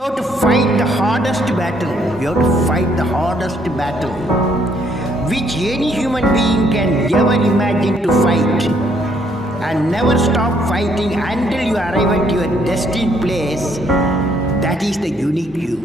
You have to fight the hardest battle. You have to fight the hardest battle, which any human being can ever imagine to fight, and never stop fighting until you arrive at your destined place. That is the unique you.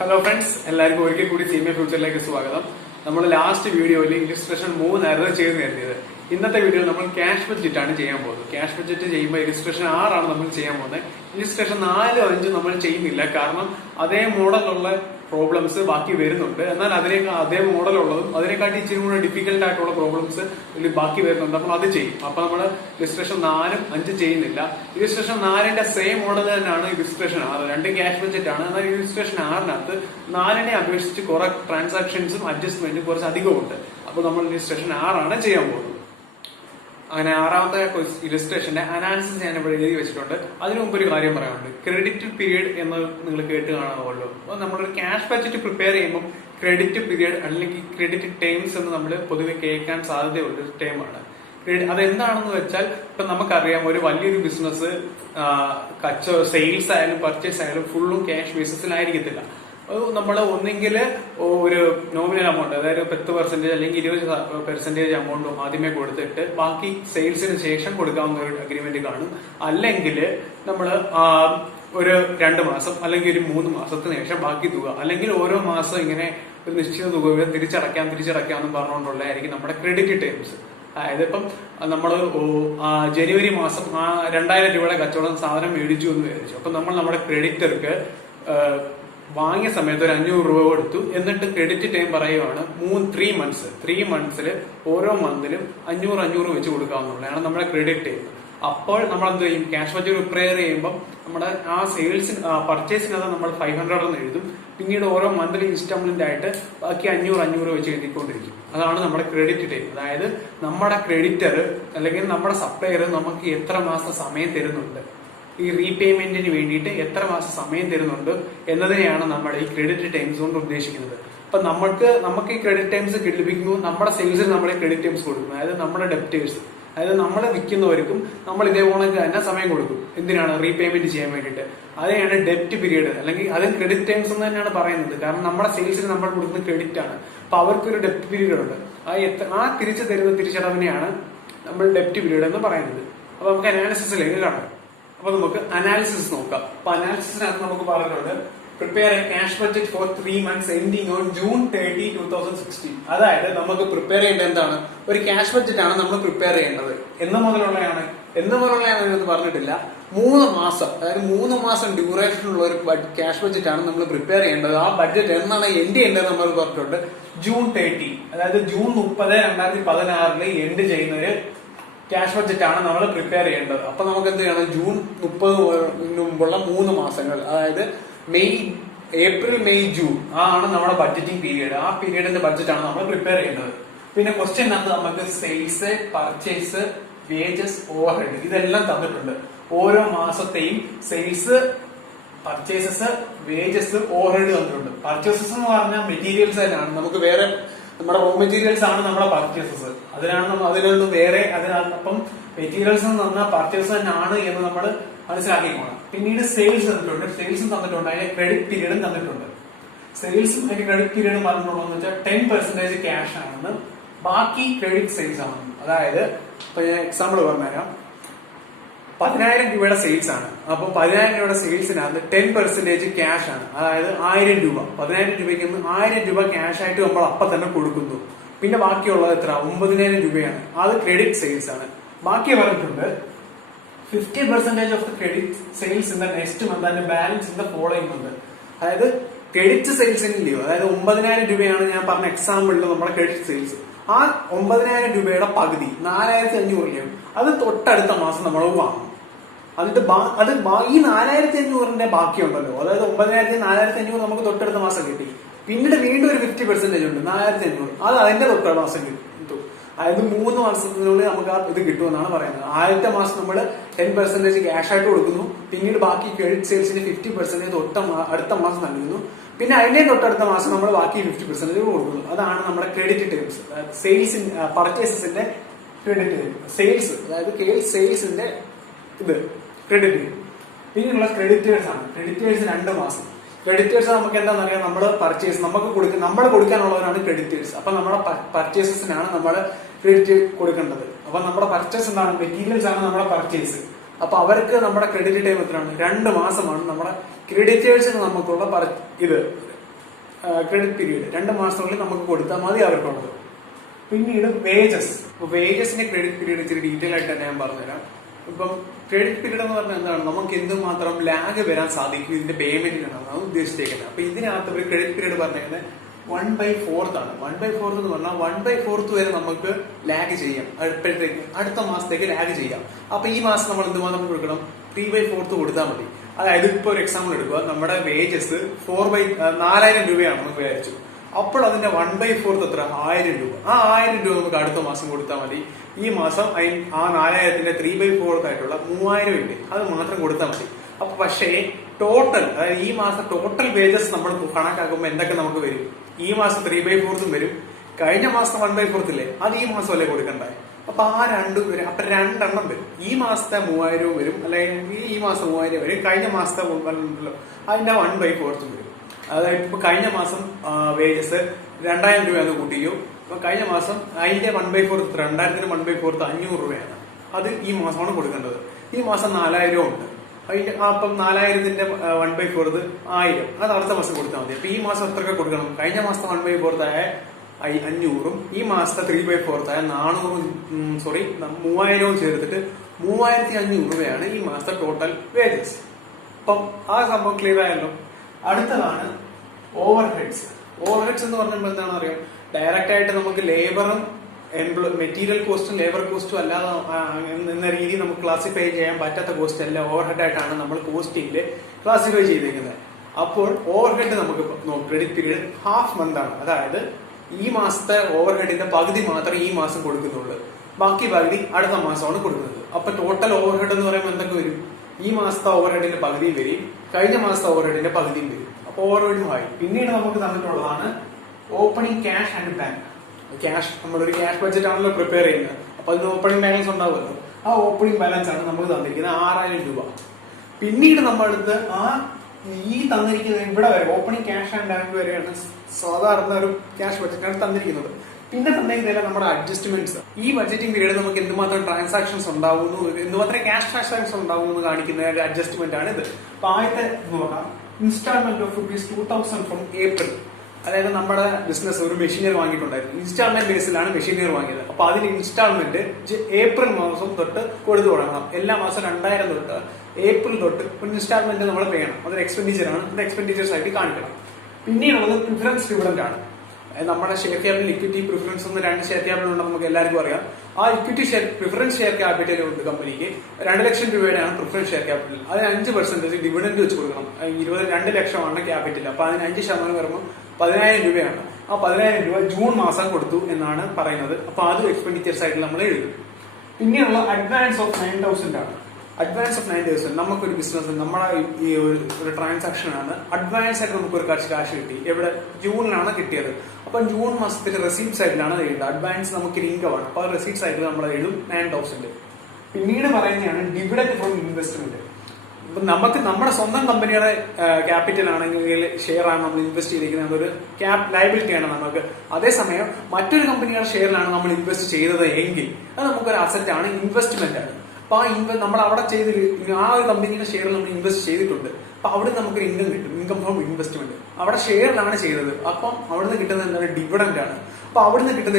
Hello friends, എല്ലാവർക്കും ഒരിക്കൽ കൂടി സീമ ഫ്യൂച്ചറിലേക്ക് സ്വാഗതം. നമ്മൾ last വീഡിയോയിൽ illustration 3 error ചെയ്ത് കരുതിയത്. ഇന്നത്തെ വീഡിയോയിൽ നമ്മൾ ക്യാഷ് ബഡ്ജറ്റ് ആണ് ചെയ്യാൻ പോകുന്നത്. ക്യാഷ് ബഡ്ജറ്റ് ചെയ്യുമ്പോൾ ഇലിസ്ട്രേഷൻ 6 ആണ് നമ്മൾ ചെയ്യാൻ പോകുന്നത്. ഇലിസ്ട്രേഷൻ 4, 5 നമ്മൾ ചെയ്യുന്നില്ല, കാരണം അതേ മോഡലുള്ള പ്രോബ്ലംസ് ബാക്കി വരുന്നുണ്ട്. എന്നാൽ അതേ മോഡലുള്ളതും അതിനെക്കാട്ടി ഇച്ചിരി കൂടെ ഡിഫിക്കൽട്ട് ആയിട്ടുള്ള പ്രോബ്ലംസ് ഇതിൽ ബാക്കി വരുന്നുണ്ട്. അപ്പോൾ അത് ചെയ്യും. അപ്പൊ നമ്മൾ ഇലിസ്ട്രേഷൻ 4, 5 ചെയ്യുന്നില്ല. ഇലിസ്ട്രേഷൻ 4ന്റെ സെയിം മോഡൽ തന്നെയാണ് ഇലിസ്ട്രേഷൻ 6. രണ്ടും ക്യാഷ് ബഡ്ജറ്റ് ആണ്. എന്നാൽ ഇലിസ്ട്രേഷൻ 6നകത്ത് 4നെ അപേക്ഷിച്ച് കുറെ ട്രാൻസാക്ഷൻസും അഡ്ജസ്റ്റ്മെന്റും കുറച്ച് അധികമുണ്ട്. അപ്പോൾ നമ്മൾ ഇലിസ്ട്രേഷൻ 6 ആണ് ചെയ്യാൻ പോകുന്നത്. അങ്ങനെ 6ാമത്തെ ഇലിസ്ട്രേഷന്റെ അനാലിസിസ് ഞാൻ ഇവിടെ എഴുതി വെച്ചിട്ടുണ്ട്. അതിനു മുമ്പ് ഒരു കാര്യം പറയാനുണ്ട്. ക്രെഡിറ്റ് പീരീഡ് എന്ന് നിങ്ങൾ കേട്ട് കാണാമല്ലോ. അപ്പോൾ നമ്മളൊരു ക്യാഷ് ബഡ്ജറ്റ് പ്രിപ്പയർ ചെയ്യുമ്പോൾ ക്രെഡിറ്റ് പീരീഡ് അല്ലെങ്കിൽ ക്രെഡിറ്റ് ടേംസ് എന്ന് നമ്മൾ പൊതുവെ കേൾക്കാൻ സാധ്യതയുള്ള ഒരു ടേമാണ്. അതെന്താണെന്ന് വെച്ചാൽ, ഇപ്പൊ നമുക്കറിയാം, ഒരു വലിയൊരു ബിസിനസ് സെയിൽസ് ആയാലും പർച്ചേസ് ആയാലും ഫുള്ളും ക്യാഷ് ബേസിസിലായിരിക്കത്തില്ല. നമ്മൾ ഒന്നെങ്കിൽ ഒരു നോമിനൽ എമൗണ്ട്, അതായത് 10% അല്ലെങ്കിൽ 20% എമൗണ്ടും ആദ്യമേ കൊടുത്തിട്ട് ബാക്കി സെയിൽസിന് ശേഷം കൊടുക്കാവുന്ന ഒരു അഗ്രിമെന്റ് കാണും. അല്ലെങ്കിൽ നമ്മൾ ഒരു 2 മാസം അല്ലെങ്കിൽ ഒരു 3 മാസത്തിന് ശേഷം ബാക്കി തുക, അല്ലെങ്കിൽ ഓരോ മാസം ഇങ്ങനെ ഒരു നിശ്ചിത തുക തിരിച്ചടയ്ക്കാം എന്ന് പറഞ്ഞുകൊണ്ടുള്ളതായിരിക്കും നമ്മുടെ ക്രെഡിറ്റ് ടേംസ്. അതായത് ഇപ്പം നമ്മൾ ജനുവരി മാസം 2000 രൂപയുടെ കച്ചവടം സാധനം മേടിച്ചു എന്ന് വിചാരിച്ചു. അപ്പൊ നമ്മൾ നമ്മുടെ ക്രെഡിറ്റർക്ക് വാങ്ങിയ സമയത്ത് ഒരു 500 രൂപ കൊടുത്തു. എന്നിട്ട് ക്രെഡിറ്റ് ടൈം പറയുവാണ് 3 മന്ത്സ്. 3 മന്ത്സിൽ ഓരോ മന്തിലും 500 വെച്ച് കൊടുക്കാവുന്നതാണ് നമ്മുടെ ക്രെഡിറ്റ് ടൈം. അപ്പോൾ നമ്മൾ എന്ത് ചെയ്യും? ക്യാഷ് ബഡ്ജറ്റ് പ്രിപ്പയർ ചെയ്യുമ്പോൾ നമ്മുടെ ആ പർച്ചേസിനകത്ത് നമ്മൾ 500 എന്ന് എഴുതും. പിന്നീട് ഓരോ മന്ത്ലി ഇൻസ്റ്റാൾമെന്റ് ആയിട്ട് ബാക്കി 500 വെച്ച് എഴുതിക്കൊണ്ടിരിക്കും. അതാണ് നമ്മുടെ ക്രെഡിറ്റ് ടൈം. അതായത് നമ്മുടെ ക്രെഡിറ്റർ അല്ലെങ്കിൽ നമ്മുടെ സപ്ലയർ നമുക്ക് എത്ര മാസം സമയം തരുന്നുണ്ട്, ഈ റീപേയ്മെന്റിന് വേണ്ടിയിട്ട് എത്ര മാസം സമയം തരുന്നുണ്ട് എന്നതിനെയാണ് നമ്മൾ ഈ ക്രെഡിറ്റ് ടൈംസ് കൊണ്ട് ഉദ്ദേശിക്കുന്നത്. അപ്പൊ നമുക്ക് ഈ ക്രെഡിറ്റ് ടൈംസ് ലഭിക്കുമ്പോൾ നമ്മുടെ സെയിൽസിന് നമ്മൾ ക്രെഡിറ്റ് ടൈംസ് കൊടുക്കും. അതായത് നമ്മുടെ ഡെപ്റ്റേഴ്സ്, അതായത് നമ്മളെ വിൽക്കുന്നവർക്കും നമ്മൾ ഇതേപോലെ തന്നെ സമയം കൊടുക്കും. എന്തിനാണ്? റീപേയ്മെന്റ് ചെയ്യാൻ വേണ്ടിയിട്ട്. അതിനെയാണ് ഡെപ്റ്റ് പീരീഡ്, അല്ലെങ്കിൽ അത് ക്രെഡിറ്റ് ടൈംസ് എന്ന് തന്നെയാണ് പറയുന്നത്. കാരണം നമ്മുടെ സെയിൽസിന് നമ്മൾ കൊടുക്കുന്ന ക്രെഡിറ്റ് ആണ്. അപ്പൊ അവർക്കൊരു ഡെപ്റ്റ് പീരീഡ് ഉണ്ട്. ആ തിരിച്ചു തരുന്ന തിരിച്ചടവിനെയാണ് നമ്മൾ ഡെപ്റ്റ് പീരീഡ് എന്ന് പറയുന്നത്. അപ്പൊ നമുക്ക് അനാലിസിസിലേക്ക് കാണാം. അപ്പൊ നമുക്ക് അനാലിസിസ് നോക്കാം. അപ്പൊ അനാലിസിസിനകത്ത് നമുക്ക് പറഞ്ഞിട്ടുണ്ട്, prepare a cash budget for 3 months ending on June 30, 2016. അതായത് നമുക്ക് പ്രിപ്പയർ ചെയ്യേണ്ടത് എന്താണ്? ഒരു ക്യാഷ് ബഡ്ജറ്റ് ആണ് നമ്മൾ പ്രിപ്പയർ ചെയ്യേണ്ടത്. എന്ന് മുതലുള്ളതാണ് എന്ന് പറഞ്ഞിട്ടില്ല. 3 മാസം, അതായത് 3 മാസം ഡ്യൂറേഷൻ ഉള്ള ഒരു ക്യാഷ് ബഡ്ജറ്റ് ആണ് നമ്മൾ പ്രിപ്പയർ ചെയ്യേണ്ടത്. ആ ബഡ്ജറ്റ് എന്നാണ് എൻഡ് ചെയ്യേണ്ടത് നമ്മൾ പറഞ്ഞിട്ടുണ്ട്? June 30, അതായത് June 30, 2016 എൻഡ് ചെയ്യുന്ന ഒരു ക്യാഷ് ബഡ്ജറ്റ് ആണ് നമ്മൾ പ്രിപ്പയർ ചെയ്യേണ്ടത്. അപ്പൊ നമുക്ക് എന്ത് ചെയ്യണം? June 30 മുമ്പുള്ള 3 മാസങ്ങൾ, അതായത് ഏപ്രിൽ, മെയ്, ജൂൺ ആണ് നമ്മുടെ ബഡ്ജറ്റിംഗ് പീരീഡ്. ആ പീരീഡിന്റെ ബഡ്ജറ്റ് ആണ് നമ്മൾ പ്രിപ്പയർ ചെയ്യുന്നത്. പിന്നെ ക്വസ്റ്റ്യനകത്ത് നമുക്ക് സെയിൽസ്, പർച്ചേസ്, വേജസ്, ഓവർഹെഡ് ഇതെല്ലാം തന്നിട്ടുണ്ട്. ഓരോ മാസത്തെയും സെയിൽസ്, പർച്ചേസസ്, വേജസ്, ഓവർഹെഡ് തന്നിട്ടുണ്ട്. പർച്ചേസസ് എന്ന് പറഞ്ഞാൽ മെറ്റീരിയൽസ് തന്നെയാണ്. നമുക്ക് വേറെ നമ്മുടെ റോ മെറ്റീരിയൽസ് ആണ് നമ്മുടെ പർച്ചേസസ്. അതിനൊന്നും വേറെ അപ്പം മെറ്റീരിയൽസ് തന്നാൽ പർച്ചേസ് തന്നെയാണ് എന്ന് നമ്മൾ മനസ്സിലാക്കിക്കോണം. പിന്നീട് സെയിൽസ് തന്നിട്ടുണ്ട്. അതിന്റെ ക്രെഡിറ്റ് പീരീഡും തന്നിട്ടുണ്ട്. സെയിൽസും അതിന്റെ ക്രെഡിറ്റ് പീരീഡും പറഞ്ഞിട്ടുള്ളതെന്ന് വെച്ചാൽ 10% ക്യാഷ് ആണെന്ന്, ബാക്കി ക്രെഡിറ്റ് സെയിൽസ് ആണെന്ന്. അതായത് ഇപ്പൊ ഞാൻ എക്സാമ്പിൾ പറഞ്ഞുതരാം. 10,000 രൂപയുടെ സെയിൽസ് ആണ്. അപ്പൊ 10,000 രൂപയുടെ സെയിൽസിനകത്ത് 10% ക്യാഷ് ആണ്. അതായത് 1000 രൂപ. 10,000 രൂപയ്ക്ക് 1000 രൂപ ക്യാഷ് ആയിട്ട് നമ്മൾ അപ്പം തന്നെ കൊടുക്കുന്നു. പിന്നെ ബാക്കിയുള്ളത് എത്ര? 9,000 രൂപയാണ്. അത് ക്രെഡിറ്റ് സെയിൽസ് ആണ്. ബാക്കി പറഞ്ഞിട്ടുണ്ട് 50% of the credit sales in the next month and balance in the following month. അതായത് ക്രെഡിറ്റ് സെയിൽസിന്റെയോ, അതായത് 9,000 രൂപയാണ് ഞാൻ പറഞ്ഞ എക്സാമ്പിളിൽ നമ്മുടെ ക്രെഡിറ്റ് സെയിൽസ്. ആ 9,000 രൂപയുടെ പകുതി 4,500 അത് തൊട്ടടുത്ത മാസം നമ്മൾ വാങ്ങും. എന്നിട്ട് ഈ 4,500ന്റെ ബാക്കിയുണ്ടല്ലോ, അതായത് 9,000 4,500 നമുക്ക് തൊട്ടടുത്ത മാസം കിട്ടി. പിന്നീട് വീണ്ടും ഒരു 50% ഉണ്ട്, 4,500. അത് അതിന്റെ തൊട്ടടുത്ത മാസം കിട്ടും. അതായത് 3 മാസത്തിനുള്ളിൽ നമുക്ക് ആ ഇത് കിട്ടുമെന്നാണ് പറയുന്നത്. ആദ്യത്തെ മാസം നമ്മൾ 10% ക്യാഷ് ആയിട്ട് കൊടുക്കുന്നു. പിന്നീട് ബാക്കി ക്രെഡിറ്റ് സെയിൽസിന് 50% അടുത്ത മാസം നൽകുന്നു. പിന്നെ അതിന്റെ തൊട്ടടുത്ത മാസം നമ്മൾ ബാക്കി 50% കൊടുക്കുന്നു. അതാണ് നമ്മുടെ ക്രെഡിറ്റ് ടേംസ്. പർച്ചേസസിന്റെ ക്രെഡിറ്റ് സെയിൽസ്, അതായത് സെയിൽസിന്റെ ഇത് ക്രെഡിറ്റ്. പിന്നെയുള്ള ക്രെഡിറ്റേഴ്സ് ആണ്. ക്രെഡിറ്റേഴ്സ് 2 മാസം. ക്രെഡിറ്റേഴ്സ് നമുക്ക് എന്താണെന്നറിയാം, നമ്മൾ പർച്ചേസ് നമ്മൾ കൊടുക്കാനുള്ളവരാണ് ക്രെഡിറ്റേഴ്സ്. അപ്പൊ നമ്മുടെ പർച്ചേസസിനാണ് നമ്മൾ ക്രെഡിറ്റ് കൊടുക്കേണ്ടത്. അപ്പൊ നമ്മുടെ പർച്ചേസ് എന്താണ്, മെറ്റീരിയൽസ് ആണ് നമ്മുടെ പർച്ചേസ്. അപ്പൊ അവർക്ക് നമ്മുടെ ക്രെഡിറ്റ് ടൈം എത്രയാണ്, 2 മാസമാണ് നമ്മുടെ ക്രെഡിറ്റേഴ്സിന് നമുക്കുള്ള ക്രെഡിറ്റ് പീരീഡ്. 2 മാസത്തിനുള്ളിൽ നമുക്ക് കൊടുത്താൽ മതി അവർക്കുള്ളത്. പിന്നീട് വേജസിന്റെ ക്രെഡിറ്റ് പീരീഡ് ഇച്ചിരി ഡീറ്റെയിൽ ആയിട്ട് തന്നെ ഞാൻ പറഞ്ഞുതരാം. ഇപ്പം ക്രെഡിറ്റ് പീരീഡ് എന്ന് പറഞ്ഞാൽ എന്താണ്, നമുക്ക് എന്തുമാത്രം ലാഗ് വരാൻ സാധിക്കും ഇതിന്റെ പേയ്മെന്റിനാണ് ഉദ്ദേശിച്ചേക്കുന്നത്. അപ്പൊ ഇതിനകത്ത് ഒരു ക്രെഡിറ്റ് പീരീഡ് പറഞ്ഞാൽ 1/4 ആണ്. 1/4 എന്ന് പറഞ്ഞാൽ 1/4 വരെ നമുക്ക് ലാഗ് ചെയ്യാം, അടുത്ത മാസത്തേക്ക് ലാഗ് ചെയ്യാം. അപ്പൊ ഈ മാസം നമ്മൾ എന്തുമാത്രം കൊടുക്കണം, 3/4 കൊടുത്താൽ മതി. അതായത് ഇപ്പൊ ഒരു എക്സാമ്പിൾ എടുക്കുക, നമ്മുടെ വേജസ് 4,000 രൂപയാണ് നമുക്ക് വിചാരിച്ചു. അപ്പോൾ അതിന്റെ 1/4 എത്ര, 1000 രൂപ. ആ 1000 രൂപ നമുക്ക് അടുത്ത മാസം കൊടുത്താൽ മതി. ഈ മാസം ആ 4000ത്തിന്റെ 3/4 ആയിട്ടുള്ള 3000 ഇല്ലേ, അത് മാത്രം കൊടുത്താൽ മതി. അപ്പൊ പക്ഷേ ടോട്ടൽ, അതായത് ഈ മാസം ടോട്ടൽ വേജസ് നമ്മൾ കണക്കാക്കുമ്പോൾ എന്തൊക്കെ നമുക്ക് വരും, ഈ മാസം 3/4 വരും, കഴിഞ്ഞ മാസം 1/4 ഇല്ലേ, അത് ഈ മാസം അല്ലേ കൊടുക്കണ്ടേ. അപ്പൊ ആ 2 വരും. അപ്പൊ 2 എണ്ണം വരും. ഈ മാസത്തെ 3000 വരും, അല്ലെങ്കിൽ ഈ മാസം 3000 വരും, കഴിഞ്ഞ മാസത്തെ അതിന്റെ 1/4 വരും. അതായത് ഇപ്പൊ കഴിഞ്ഞ മാസം വേജസ് 2000 രൂപയാണ് കൂട്ടിയോ, അപ്പൊ കഴിഞ്ഞ മാസം അതിന്റെ 1/4 2000ത്തിന് 1/4 500 രൂപയാണ്. അത് ഈ മാസമാണ് കൊടുക്കേണ്ടത്. ഈ മാസം 4000 ഉണ്ട്. അതിന്റെ അപ്പം 4000ത്തിന്റെ 1/4 1000, അത് അടുത്ത മാസം കൊടുത്താൽ മതി. അപ്പൊ ഈ മാസം എത്രയൊക്കെ കൊടുക്കണം, കഴിഞ്ഞ മാസത്തെ 1/4 ആയ 500ഉം ഈ മാസത്തെ 3/4 ആയ 3000 ചേർത്തിട്ട് 3500 രൂപയാണ് ഈ മാസത്തെ ടോട്ടൽ വേജസ്. അപ്പം ആ സംഭവം ക്ലിയർ ആയല്ലോ. അടുത്തതാണ് ഓവർഹെഡ്സ്. ഓവർഹെഡ്സ് എന്ന് പറഞ്ഞപ്പോൾ എന്താണെന്ന് അറിയാം, ഡയറക്റ്റ് ആയിട്ട് നമുക്ക് ലേബറും മെറ്റീരിയൽ കോസ്റ്റും ലേബർ കോസ്റ്റും അല്ലാതെ എന്ന രീതിയിൽ നമുക്ക് ക്ലാസിഫൈ ചെയ്യാൻ പറ്റാത്ത കോസ്റ്റ് അല്ല ഓവർഹെഡ് ആയിട്ടാണ് നമ്മൾ കോസ്റ്റിംഗിൽ ക്ലാസിഫൈ ചെയ്തിരിക്കുന്നത്. അപ്പോൾ ഓവർഹെഡ് നമുക്ക് ക്രെഡിറ്റ് പീരീഡ് ഹാഫ് മന്ത് ആണ്. അതായത് ഈ മാസത്തെ ഓവർഹെഡിന്റെ പകുതി മാത്രമേ ഈ മാസം കൊടുക്കുന്നുള്ളൂ, ബാക്കി പകുതി അടുത്ത മാസമാണ് കൊടുക്കുന്നത്. അപ്പൊ ടോട്ടൽ ഓവർഹെഡ് എന്ന് പറയുമ്പോൾ എന്തൊക്കെ വരും, ഈ മാസത്തെ ഓവർഹെഡിന്റെ പകുതിയും വരും, കഴിഞ്ഞ മാസത്തെ ഓവർഹെഡിന്റെ പകുതിയും വരും. അപ്പൊ ഓവർഹെഡും ആയി. പിന്നീട് നമുക്ക് തന്നിട്ടുള്ളതാണ് opening cash and bank. Cash, നമ്മളൊരു ക്യാഷ് ബഡ്ജറ്റ് ആണല്ലോ പ്രിപ്പയർ ചെയ്യുന്നത്. അപ്പൊ അതിന് ഓപ്പണിംഗ് ബാലൻസ് ഉണ്ടാവുമല്ലോ. ആ ഓപ്പണിംഗ് ബാലൻസ് ആണ് നമുക്ക് തന്നിരിക്കുന്നത് 6000 രൂപ. പിന്നീട് നമ്മളടുത്ത് ഈ തന്നിരിക്കുന്നത് ഇവിടെ വരെ ഓപ്പണിംഗ് ക്യാഷ് ആൻഡ് ബാങ്ക് വരെയാണ് സാധാരണ ഒരു ക്യാഷ് ബഡ്ജറ്റാണ് തന്നിരിക്കുന്നത്. പിന്നെ തന്നിരിക്കുന്നില്ല നമ്മുടെ അഡ്ജസ്റ്റ്മെന്റ്സ്. ഈ ബഡ്ജറ്റിംഗ് പീരീഡ് നമുക്ക് എന്തുമാത്രം ട്രാൻസാക്ഷൻസ് ഉണ്ടാവുന്നു, എന്തുമാത്രം ക്യാഷ് ട്രാൻസാക്ഷൻസ് ഉണ്ടാവുന്നു എന്ന് കാണിക്കുന്ന ഒരു അഡ്ജസ്റ്റ്മെന്റ് ആണ് ഇത്. അപ്പൊ ആദ്യത്തെ നോക്കാം, ഇൻസ്റ്റാൾമെന്റ് ഓഫ് ₹2000 ഫ്രം ഏപ്രിൽ. അതായത് നമ്മുടെ ബിസിനസ് ഒരു മെഷീനറി വാങ്ങിയിട്ടുണ്ടായിരുന്നു, ഇൻസ്റ്റാൾമെന്റ് ബേസിലാണ് മെഷീനറി വാങ്ങിയത്. അപ്പൊ അതിന് ഇൻസ്റ്റാൾമെന്റ് ഏപ്രിൽ മാസം തൊട്ട് കൊടുത്തു തുടങ്ങണം. എല്ലാ മാസം 2000 തൊട്ട് ഏപ്രിൽ തൊട്ട് ഒരു ഇൻസ്റ്റാൾമെന്റ് നമ്മൾ പേ ചെയ്യണം. അതൊരു എക്സ്പെൻഡിച്ചർ ആണ്, അത് എക്സ്പെൻഡിച്ചേഴ്സ് ആയിട്ട് കാണിക്കണം. പിന്നെയുള്ളത് പ്രിഫറൻസ് ഡിവിഡന്റ് ആണ്. നമ്മുടെ ഷെയർ ക്യാപിറ്റൽ, ഇക്വിറ്റി, പ്രിഫറൻസ് എന്ന് 2 ഷെയർ ക്യാപിറ്റൽ ഉണ്ടെന്ന് നമുക്ക് എല്ലാവർക്കും അറിയാം. ആ ഇക്വിറ്റി പ്രിഫറൻസ് ഷെയർ ക്യാപിറ്റൽ ഉണ്ട് കമ്പനിക്ക് 2 ലക്ഷം രൂപയുടെയാണ് പ്രിഫറൻസ് ഷെയർ ക്യാപിറ്റൽ. അതിന് 5% ഡിവിഡന്റ് വെച്ച് കൊടുക്കണം. 2 ലക്ഷമാണ് ക്യാപിറ്റൽ. അപ്പൊ അതിന് 5% വരുമ്പോൾ 10000 രൂപയാണ്. ആ 10000 രൂപ ജൂൺ മാസം കൊടുത്തു എന്നാണ് പറയുന്നത്. അപ്പൊ അത് എക്സ്പെൻഡിച്ചേഴ്സ് ആയിട്ട് നമ്മൾ എഴുതും. പിന്നെയുള്ള അഡ്വാൻസ് ഓഫ് 9000 ആണ്. അഡ്വാൻസ് ഓഫ് 9000 നമുക്കൊരു ബിസിനസ്, നമ്മളെ ഈ ഒരു ട്രാൻസാക്ഷൻ ആണ്. അഡ്വാൻസ് ആയിട്ട് നമുക്ക് ഒരു കാശ് കിട്ടി. എവിടെ, ജൂണിലാണ് കിട്ടിയത്. അപ്പൊ ജൂൺ മാസത്തിൽ റെസീപ്റ്റ് സൈഡിലാണ് എഴുതുന്നത്. അഡ്വാൻസ് നമുക്ക് ഇൻകം ആണ്. അപ്പൊ റെസീപ്റ്റ് സൈഡിൽ നമ്മൾ എഴുതും 9000. പിന്നീട് പറയുന്നതാണ് ഡിവിഡന്റ് ഫ്രം ഇൻവെസ്റ്റ്മെന്റ്. ഇപ്പൊ നമുക്ക് നമ്മുടെ സ്വന്തം കമ്പനിയുടെ ക്യാപിറ്റൽ ആണെങ്കിൽ ഷെയർ ആണ് നമ്മൾ ഇൻവെസ്റ്റ് ചെയ്തിരിക്കുന്നത്, അതൊരു ലയബിലിറ്റി ആണ് നമുക്ക്. അതേസമയം മറ്റൊരു കമ്പനിയുടെ ഷെയറിലാണ് നമ്മൾ ഇൻവെസ്റ്റ് ചെയ്തത് എങ്കിൽ അത് നമുക്കൊരു അസറ്റ് ആണ്, ഇൻവെസ്റ്റ്മെന്റ് ആണ്. അപ്പൊ നമ്മൾ അവിടെ ആ ഒരു കമ്പനിയുടെ ഷെയറിൽ നമ്മൾ ഇൻവെസ്റ്റ് ചെയ്തിട്ടുണ്ട്. അപ്പൊ അവിടെ നമുക്ക് ഇൻകം കിട്ടും, ഇൻകം ഫ്രോം ഇൻവെസ്റ്റ്മെന്റ്. അവിടെ ഷെയറിലാണ് ചെയ്തത്. അപ്പം അവിടുന്ന് കിട്ടുന്നത് എന്താണ്, ഡിവിഡന്റ് ആണ്. അപ്പൊ അവിടുന്ന് കിട്ടുന്ന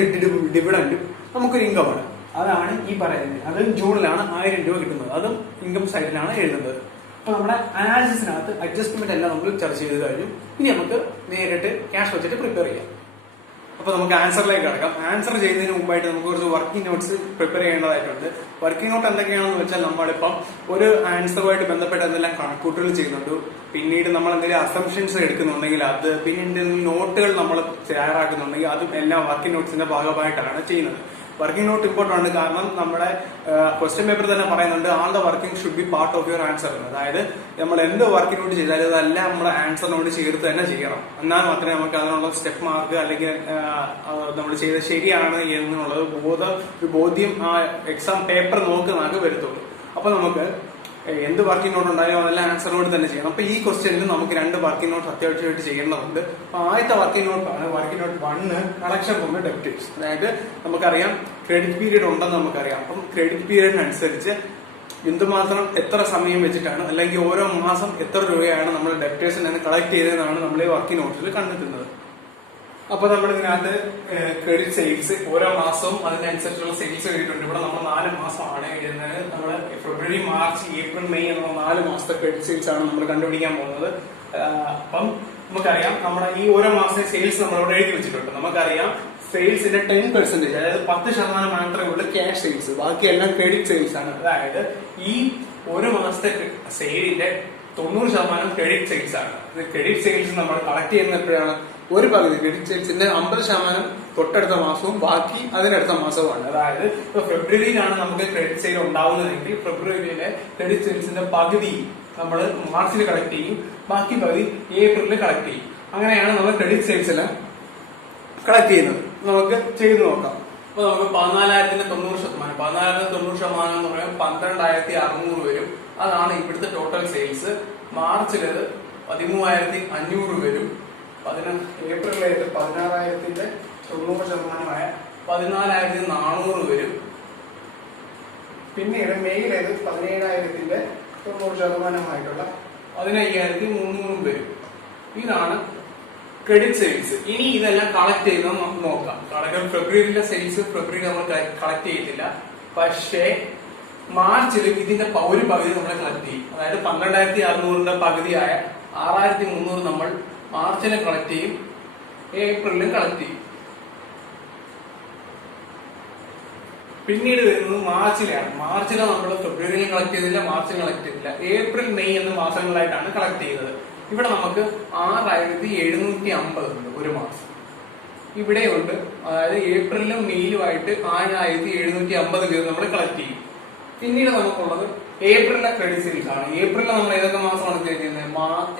ഡിവിഡന്റും നമുക്കൊരു ഇൻകം ആണ്. അതാണ് ഈ പറയുന്നത്. അത് ജൂണിലാണ് 1000 രൂപ കിട്ടുന്നത്. അതും ഇൻകം സൈഡിലാണ് എഴുതുന്നത്. അപ്പൊ നമ്മുടെ അനാലിസിസിനകത്ത് അഡ്ജസ്റ്റ്മെന്റ് എല്ലാം നമ്മൾ ചർച്ച ചെയ്ത് കഴിഞ്ഞു. ഇനി നമുക്ക് നേരിട്ട് ക്യാഷ് ബഡ്ജറ്റ് പ്രിപ്പയർ ചെയ്യാം. അപ്പൊ നമുക്ക് ആൻസറിലേക്ക് കിടക്കാം. ആൻസർ ചെയ്യുന്നതിന് മുമ്പായിട്ട് നമുക്ക് കുറച്ച് വർക്കിംഗ് നോട്ട്സ് പ്രിപ്പയർ ചെയ്യേണ്ടതായിട്ടുണ്ട്. വർക്കിംഗ് നോട്ട് എന്തൊക്കെയാണെന്ന് വെച്ചാൽ, നമ്മളിപ്പം ഒരു ആൻസറുമായിട്ട് ബന്ധപ്പെട്ട് എന്തെല്ലാം കണക്കൂട്ടുകൾ ചെയ്യുന്നുണ്ട്, പിന്നീട് നമ്മൾ എന്തെങ്കിലും അസംഷൻസ് എടുക്കുന്നുണ്ടെങ്കിൽ അത്, പിന്നെ എന്തെങ്കിലും നോട്ടുകൾ നമ്മൾ തയ്യാറാക്കുന്നുണ്ടെങ്കിൽ അതും എല്ലാം വർക്കിംഗ് നോട്ട്സിന്റെ ഭാഗമായിട്ടാണ് ചെയ്യുന്നത്. വർക്കിംഗ് നോട്ട് ഇമ്പോർട്ടന്റ് ആണ്. കാരണം നമ്മുടെ ക്വസ്റ്റ്യൻ പേപ്പർ തന്നെ പറയുന്നുണ്ട്, all the working should be part of your answer. അതായത് നമ്മൾ എന്ത് വർക്കിംഗ് നോട്ട് ചെയ്താലും അതെല്ലാം നമ്മുടെ ആൻസറിനോട് ചേർത്ത് തന്നെ ചെയ്യണം. എന്നാൽ മാത്രമേ നമുക്ക് അതിനുള്ള സ്റ്റെപ്പ് മാർക്ക് അല്ലെങ്കിൽ നമ്മൾ ചെയ്തത് ശരിയാണ് എന്നുള്ളത് ബോധ്യം ആ എക്സാം പേപ്പർ നോക്കുന്നതൊക്കെ വരത്തുള്ളൂ. അപ്പൊ നമുക്ക് എന്ത് വർക്കിംഗ് നോട്ട് ഉണ്ടായാലും അതെല്ലാം ആൻസറോട് തന്നെ ചെയ്യണം. അപ്പൊ ഈ ക്വസ്റ്റ്യനിൽ നമുക്ക് 2 വർക്കിംഗ് നോട്ട് അത്യാവശ്യമായിട്ട് ചെയ്യേണ്ടതുണ്ട്. അപ്പൊ ആദ്യത്തെ വർക്കിംഗ് നോട്ടാണ് working note 1, collection from debtors. അതായത് നമുക്കറിയാം ക്രെഡിറ്റ് പീരീഡ് ഉണ്ടെന്ന് നമുക്കറിയാം. അപ്പം ക്രെഡിറ്റ് പീരീഡിനനുസരിച്ച് എന്തുമാത്രം എത്ര സമയം വെച്ചിട്ടാണ് അല്ലെങ്കിൽ ഓരോ മാസം എത്ര രൂപയാണ് നമ്മൾ ഡെപ്റ്റേഴ്സിൽ നിന്ന് കളക്ട് ചെയ്തതെന്നാണ് നമ്മൾ ഈ വർക്കിംഗ് നോട്ടിൽ കണ്ടെത്തുന്നത്. അപ്പൊ നമ്മൾ ഇതിനകത്ത് ക്രെഡിറ്റ് സെയിൽസ് ഓരോ മാസവും അതിനനുസരിച്ചുള്ള സെയിൽസ് എഴുതിയിട്ടുണ്ട്. ഇവിടെ നമ്മൾ 4 മാസമാണ് എഴുതുന്നത്. നമ്മൾ ഫെബ്രുവരി, മാർച്ച്, ഏപ്രിൽ, മെയ് എന്ന 4 മാസത്തെ ക്രെഡിറ്റ് സെയിൽസ് ആണ് നമ്മൾ കണ്ടുപിടിക്കാൻ പോകുന്നത്. അപ്പം നമുക്കറിയാം നമ്മുടെ ഈ ഓരോ മാസത്തെ സെയിൽസ് നമ്മളിവിടെ എഴുതി വെച്ചിട്ടുണ്ട്. നമുക്കറിയാം സെയിൽസിന്റെ 10%, അതായത് 10% മാത്രമേ ഉള്ളൂ ക്യാഷ് സെയിൽസ്, ബാക്കിയെല്ലാം ക്രെഡിറ്റ് സെയിൽസ് ആണ്. അതായത് ഈ ഒരു മാസത്തെ സെയിലിന്റെ 90% ക്രെഡിറ്റ് സെയിൽസ് ആണ്. ക്രെഡിറ്റ് സെയിൽസ് നമ്മൾ കളക്ട് ചെയ്യുന്ന എപ്പോഴാണ്? ഒരു പകുതി ക്രെഡിറ്റ് സെയിൽസിന്റെ 50% തൊട്ടടുത്ത മാസവും ബാക്കി അതിനടുത്ത മാസവുമാണ്. അതായത് ഇപ്പൊ ഫെബ്രുവരിയിലാണ് നമുക്ക് ക്രെഡിറ്റ് സെയിൽ ഉണ്ടാവുന്നതെങ്കിൽ ഫെബ്രുവരിയിലെ ക്രെഡിറ്റ് സെയിൽസിന്റെ പകുതി നമ്മൾ മാർച്ചിൽ കളക്ട് ചെയ്യും, ബാക്കി പകുതി ഏപ്രിലിൽ കളക്ട് ചെയ്യും. അങ്ങനെയാണ് നമ്മൾ ക്രെഡിറ്റ് സെയിൽസ് എല്ലാം കളക്ട് ചെയ്യുന്നത്. നമുക്ക് ചെയ്തു നോക്കാം. അപ്പൊ നമുക്ക് 14,90%, 14,90% എന്ന് പറയുമ്പോൾ 12,600 വരും. അതാണ് ഇവിടുത്തെ ടോട്ടൽ സെയിൽസ്. മാർച്ചിലത് 13,500 വരും. ഏപ്രിലേത് 16,000-ന്റെ 90%-മായ 14,400 വരും. പിന്നീട് മെയിലേത് 17,000-ന്റെ 90%-മായിട്ടുള്ള 15,300 വരും. ഇതാണ് ക്രെഡിറ്റ് സെയിൽസ്. ഇനി ഇതെല്ലാം കളക്ട് ചെയ്യുന്നത് നമുക്ക് നോക്കാം. കാരണം ഫെബ്രുവരിയിലെ സെയിൽസ് ഫെബ്രുവരി നമ്മൾ കളക്ട് ചെയ്തില്ല, പക്ഷേ മാർച്ചിൽ ഇതിന്റെ ഒരു പകുതി നമ്മൾ കളക്ട് ചെയ്യും. അതായത് 12,600-ന്റെ പകുതിയായ 6,300 നമ്മൾ മാർച്ചിലും കളക്ട് ചെയ്യും, ഏപ്രിലിലും കളക്ട് ചെയ്യും. പിന്നീട് വരുന്നത് മാർച്ചിലാണ്. മാർച്ചിലെ നമ്മൾ ഫെബ്രുവരിയിലും കളക്ട് ചെയ്തില്ല, മാർച്ചിലും കളക്ട് ചെയ്തില്ല, ഏപ്രിൽ, മെയ് എന്ന മാസങ്ങളായിട്ടാണ് കളക്ട് ചെയ്തത്. ഇവിടെ നമുക്ക് 6,750 ഉണ്ട് ഒരു മാസം. ഇവിടെയുണ്ട്, അതായത് ഏപ്രിലും മെയിലുമായിട്ട് 6,750 നമ്മൾ കളക്ട് ചെയ്യും. പിന്നീട് നമുക്കുള്ളത് ഏപ്രിലിലെ ക്രെഡിറ്റ് സെയിൽസ് ആണ്. ഏപ്രിലിൽ നമ്മൾ ഏതൊക്കെ മാസമാണ് ചെയ്യുന്നത്?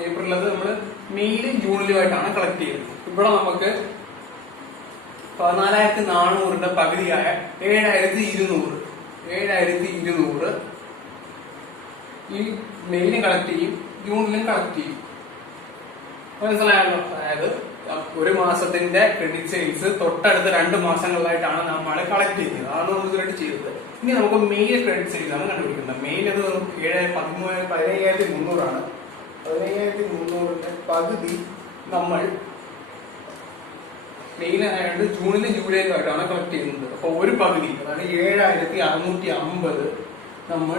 ഏപ്രിലത് നമ്മൾ മെയിലും ജൂണിലുമായിട്ടാണ് കളക്ട് ചെയ്യുന്നത്. ഇവിടെ നമുക്ക് 14,400-ന്റെ പകുതിയായ 7,200 ഈ മെയിലും കളക്ട് ചെയ്യും, ജൂണിലും കളക്ട് ചെയ്യും. മനസ്സിലായല്ലോ? അതായത് ഒരു മാസത്തിന്റെ ക്രെഡിറ്റ് സെയിൽസ് തൊട്ടടുത്ത 2 മാസങ്ങളിലായിട്ടാണ് നമ്മൾ കളക്ട് ചെയ്യുന്നത്. അതാണ് നമ്മൾ ഇതുവരെ ചെയ്തത്. ഇനി നമുക്ക് മെയിൽ ക്രെഡിറ്റ് സെയിൽസ് ആണ് കണ്ടുപിടിക്കുന്നത്. മെയിൽ അത് 15,300 ആണ്. 15,300-ന്റെ പകുതി നമ്മൾ മെയിലായിട്ട് ജൂണിലും ജൂലൈയിലും ആയിട്ടാണ് കളക്ട് ചെയ്യുന്നത്. അപ്പൊ ഒരു പകുതി, അതായത് 7,650 നമ്മൾ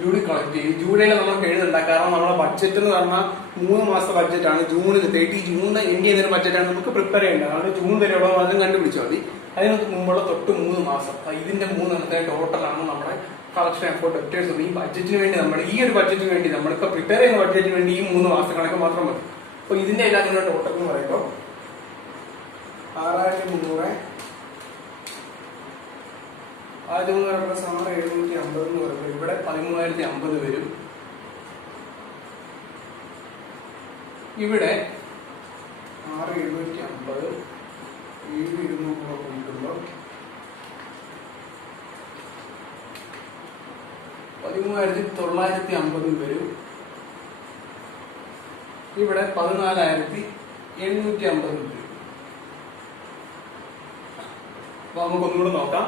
ജൂണിൽ കളക്ട് ചെയ്യും. ജൂലൈയിൽ നമ്മൾ എഴുതണ്ട, കാരണം നമ്മുടെ ബഡ്ജറ്റ് എന്ന് പറഞ്ഞാൽ 3 മാസത്തെ ബഡ്ജറ്റാണ്. ജൂണിൽ 30 ജൂണിൽ എൻഡ് ചെയ്യുന്ന ബഡ്ജറ്റാണ് നമുക്ക് പ്രിപ്പയർ ചെയ്യേണ്ടത്. അതുകൊണ്ട് ജൂൺ വരെയുള്ള മാസം കണ്ടുപിടിച്ചാൽ മതി. അതിന് മുമ്പുള്ള തൊട്ട് 3 മാസം, ഇതിന്റെ 3 എണ്ണത്തിന്റെ ടോട്ടലാണ് നമ്മുടെ കളക്ഷൻ എഫോർട്ട് ഡെപ്റ്റേഴ്സ്. ഈ ബഡ്ജറ്റിന് വേണ്ടി നമ്മൾ ഈ ഒരു ബഡ്ജറ്റിന് വേണ്ടി നമ്മളിപ്പോ പ്രിപ്പയർ ചെയ്യുന്ന ബഡ്ജറ്റിന് വേണ്ടി ഈ 3 മാസം കണക്ക് മാത്രം മതി. അപ്പൊ ഇതിന്റെ എല്ലാത്തിനുള്ള ടോട്ടൽ എന്ന് പറയുമ്പോൾ 6,300 പ്ലസ് 6,750 എന്ന് പറയുമ്പോൾ ഇവിടെ 13,050 വരും. ഇവിടെ 6,750 7,200 കൂട്ടുമ്പോൾ 13,950 വരും. ഇവിടെ 14,850 വരും. അപ്പൊ നമുക്ക് ഒന്നുകൂടെ നോക്കാം.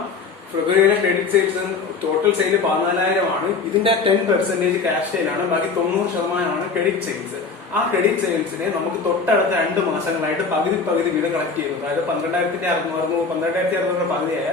ഫെബ്രുവരിയിലെ ക്രെഡിറ്റ് സെയിൽസ് ടോട്ടൽ സെയിൽ 14,000 ആണ്. ഇതിന്റെ 10% ക്യാഷ് സെയിലാണ്, ബാക്കി 90% ക്രെഡിറ്റ് സെയിൽസ്. ആ ക്രെഡിറ്റ് സെയിൽസിനെ നമുക്ക് തൊട്ടടുത്ത 2 മാസങ്ങളായിട്ട് പകുതി വീട് കളക്ട് ചെയ്തു. അതായത് 12,600 പകുതിയായ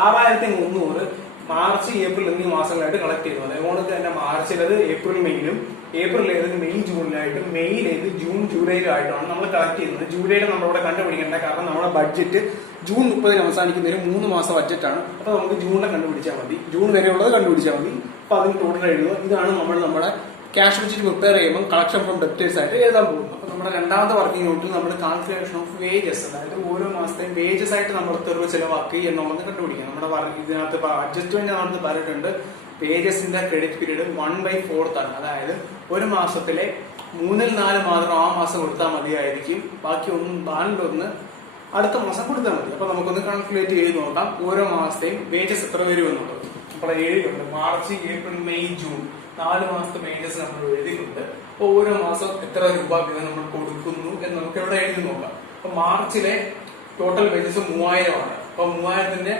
6,300 മാർച്ച്, ഏപ്രിൽ എന്നീ മാസങ്ങളായിട്ട് കളക്ട് ചെയ്യുന്നു. അതുകൊണ്ട് തന്നെ മാർച്ചിലത് ഏപ്രിൽ മെയിലും, ഏപ്രിലേത് മെയ് ജൂണിലായിട്ടും, മെയിലേത് ജൂൺ ജൂലൈയിലും ആയിട്ടാണ് നമ്മൾ കളക്ട് ചെയ്യുന്നത്. ജൂലൈയിൽ നമ്മളിവിടെ കണ്ടുപിടിക്കേണ്ട, കാരണം നമ്മുടെ ബഡ്ജറ്റ് ജൂൺ 30 അവസാനിക്കുന്നതിന് 3 മാസം ബഡ്ജറ്റാണ്. അപ്പൊ നമുക്ക് ജൂണിലെ കണ്ടുപിടിച്ചാൽ മതി, ജൂൺ വരെയുള്ളത് കണ്ടുപിടിച്ചാൽ മതി. അപ്പൊ അതിന് ടോട്ടൽ എഴുതുക. ഇതാണ് നമ്മൾ നമ്മുടെ ക്യാഷ് ബഡ്ജറ്റ് പ്രിപ്പയർ ചെയ്യുമ്പോൾ കളക്ഷൻ ഫ്രം ഡെപ്റ്റേഴ്സ് ആയിട്ട് എഴുതാൻ പോകുന്നു. അപ്പൊ നമ്മുടെ രണ്ടാമത്തെ വർക്കിംഗ് നോട്ടിൽ നമ്മൾ കാൽക്കുലേഷൻ ഓഫ് വേജസ്, അതായത് ഓരോ മാസത്തെയും വേജസ് ആയിട്ട് നമ്മൾ എത്ര രൂപ ചെലവാക്കി എന്നുള്ളത് കണ്ടുപിടിക്കാം. നമ്മുടെ ഇതിനകത്ത് അഡ്ജസ്റ്റ്മെന്റ് നടന്ന് പറഞ്ഞിട്ടുണ്ട്. വേജസിന്റെ ക്രെഡിറ്റ് പീരീഡ് 1/4 ആണ്. അതായത് ഒരു മാസത്തിലെ 3/4 മാത്രം ആ മാസം കൊടുത്താൽ മതിയായിരിക്കും, ബാക്കി ബാലൻസ് അടുത്ത മാസം കൊടുത്താൽ മതി. അപ്പൊ നമുക്കൊന്ന് കാൽക്കുലേറ്റ് ചെയ്ത് നോക്കാം ഓരോ മാസത്തെയും വേജസ് എത്ര വരും എന്നുള്ളത്. അപ്പോൾ 7 മാർച്ച്, ഏപ്രിൽ, മെയ്, ജൂൺ 4 മാസത്തെ വേജസ് നമ്മൾ എഴുതിയിട്ടുണ്ട്. അപ്പോൾ ഓരോ മാസം എത്ര രൂപ വീതം നമ്മൾ കൊടുക്കുന്നു എന്ന് നമുക്ക് ഇവിടെ എഴുതി നോക്കാം. അപ്പൊ മാർച്ചിലെ ടോട്ടൽ വേജസ് 3000 ആണ്. അപ്പൊ 3000ന്റെ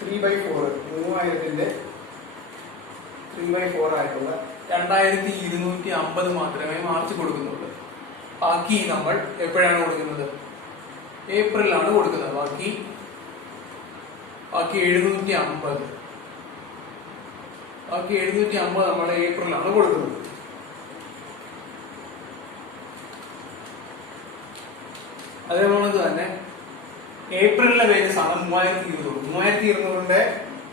3/4 3000ന്റെ 3/4 ആയിട്ടുള്ള 2250 മാത്രമേ മാർച്ച് കൊടുക്കുന്നുള്ളൂ. ബാക്കി നമ്മൾ എപ്പോഴാണ് കൊടുക്കുന്നത്? ഏപ്രിലാണ് കൊടുക്കുന്നത്. ബാക്കി 750 നമ്മൾ ഏപ്രിലാണ് കൊടുക്കുന്നത്. അതേപോലെ തന്നെ ഏപ്രിലിലെ വേജസ് ആണ് 3200. 3200ന്റെ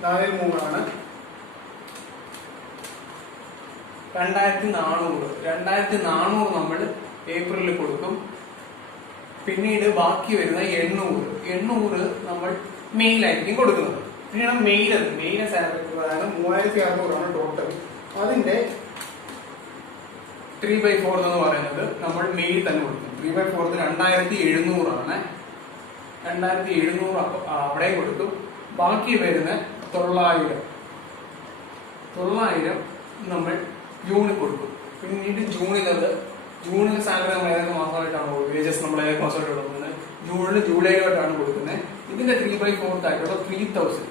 4/3 2400 നമ്മൾ ഏപ്രിലിൽ കൊടുക്കും. പിന്നീട് ബാക്കി വരുന്ന 800 നമ്മൾ മെയിലായിരിക്കും കൊടുക്കുന്നത്. പിന്നീട് മെയിലെ സാലറി പ്രകാരം 3600 ടോട്ടൽ. അതിന്റെ 3/4 എന്ന് പറയുന്നത് നമ്മൾ മെയിൽ തന്നെ കൊടുക്കും. 3/4 2700 ആണ്. 2700 അവിടെ കൊടുക്കും. ബാക്കി വരുന്ന 900 നമ്മൾ ജൂണിൽ കൊടുക്കും. പിന്നീട് ജൂണിൽ സാലറി നമ്മൾ ഏതൊക്കെ മാസമായിട്ടാണ് വേജസ് നമ്മൾ ഏതൊക്കെ മാസമായിട്ട് കൊടുക്കുന്നത്? ജൂണിൽ ജൂലൈയിലോട്ടാണ് കൊടുക്കുന്നത്. ഇതിന്റെ 3/4 ആയിട്ടുള്ള 3000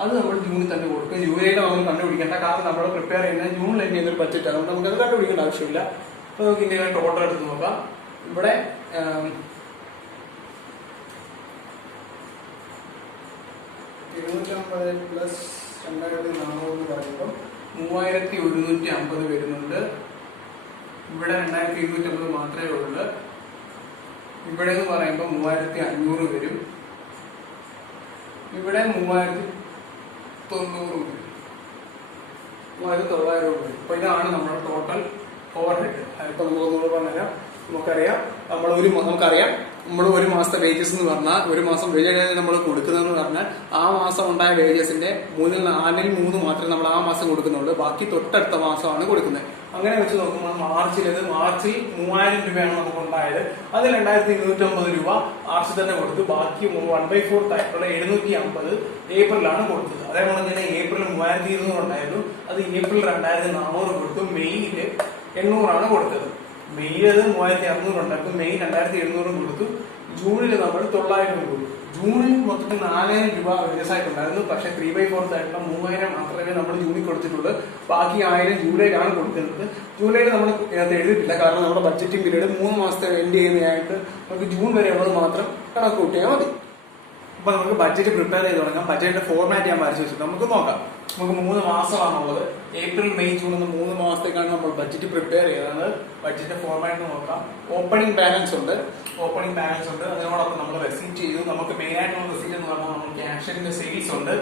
അത് നമ്മൾ ജൂണിൽ തന്നെ കൊടുക്കും. ജൂലൈയിൽ നമ്മൾ കണ്ടുപിടിക്കേണ്ട, കാരണം നമ്മൾ പ്രിപ്പയർ ചെയ്യുന്നത് ജൂണിൽ തന്നെ ഒരു ബഡ്ജറ്റ് ആണ്. നമുക്ക് അത് കണ്ടുപിടിക്കേണ്ട ആവശ്യമില്ല. അപ്പൊ നമുക്ക് ഇന്ത്യയിലെ ടോട്ടൽ എടുത്ത് നോക്കാം. ഇവിടെ 250 പ്ലസ് 2400 എന്ന് പറയുമ്പോൾ 3150 വരുന്നുണ്ട്. ഇവിടെ 2250 മാത്രമേ ഉള്ളൂ. ഇവിടെ എന്ന് പറയുമ്പോൾ 3500 വരും. ഇവിടെ 3090 വരും. 3900 വരും. അപ്പൊ ഇതാണ് നമ്മുടെ ടോട്ടൽ ഓവർ ഹെഡ്. അതിപ്പോ നമ്മൾ പറഞ്ഞാൽ നമുക്കറിയാം നമ്മൾ ഒരു മാസത്തെ വേജസ് എന്ന് പറഞ്ഞാൽ, ഒരു മാസം വേജസ് നമ്മൾ കൊടുക്കുന്നതെന്ന് പറഞ്ഞാൽ ആ മാസം ഉണ്ടായ വേജസിന്റെ 4/3 മാത്രമേ നമ്മൾ ആ മാസം കൊടുക്കുന്നുള്ളൂ. ബാക്കി തൊട്ടടുത്ത മാസമാണ് കൊടുക്കുന്നത്. അങ്ങനെ വെച്ച് നോക്കുമ്പോൾ മാർച്ചിൽ 3000 രൂപയാണ് നമുക്ക് ഉണ്ടായത്. അത് 2250 രൂപ മാർച്ചിൽ തന്നെ കൊടുത്തു. ബാക്കി 1/4 ആയിട്ടുള്ള 750 ഏപ്രിലാണ് കൊടുത്തത്. അതേപോലെ തന്നെ ഏപ്രിൽ 3200 ഉണ്ടായിരുന്നു. അത് ഏപ്രിൽ 2400 കൊടുത്തു. മെയില് 800 കൊടുത്തത്. മെയ് 3600 ഉണ്ടാക്കും. മെയ് 2700 കൊടുത്തു. ജൂണിൽ നമ്മൾ 900 കൊടുത്തു. ജൂണിൽ മൊത്തത്തിൽ 4000 രൂപ വ്യത്യാസമായിട്ടുണ്ടായിരുന്നു. പക്ഷെ 3/4 ആയിട്ടുള്ള 3000 മാത്രമേ നമ്മൾ ജൂണിൽ കൊടുത്തിട്ടുള്ളൂ. ബാക്കി 1000 ജൂലൈയിലാണ് കൊടുക്കുന്നത്. ജൂലൈയിൽ നമ്മൾ ഇതിനകത്ത് എഴുതിയിട്ടില്ല, കാരണം നമ്മുടെ ബഡ്ജറ്റിംഗ് പീരീഡ് 3 മാസത്തെ എൻഡ് ചെയ്യുന്നതായിട്ട് നമുക്ക് ജൂൺ വരെ ഉള്ളത് മാത്രം കണക്ക് കൂട്ടിയാൽ മതി. അപ്പൊ നമുക്ക് ബഡ്ജറ്റ് പ്രിപ്പയർ ചെയ്ത് തുടങ്ങാം. ബഡ്ജറ്റിന്റെ ഫോർമാറ്റ് ഞാൻ വരച്ചു വെച്ചിട്ട് നമുക്ക് നോക്കാം. നമുക്ക് 3 മാസമാണുള്ളത്. ഏപ്രിൽ മെയ് ജൂൺ എന്ന 3 മാസത്തേക്കാണ് നമ്മൾ ബഡ്ജറ്റ് പ്രിപ്പയർ ചെയ്യുന്നത്. ബഡ്ജറ്റിന്റെ ഫോർമാറ്റ് നോക്കാം. ഓപ്പണിംഗ് ബാലൻസ് ഉണ്ട്. അതിനോടൊപ്പം നമ്മൾ റെസീറ്റ് ചെയ്തു. നമുക്ക് മെയിൻ ആയിട്ടുള്ള റെസീറ്റ് എന്ന് പറഞ്ഞാൽ നമ്മൾ ക്യാഷിന്റെ സെയിൽസ് ഉണ്ട്.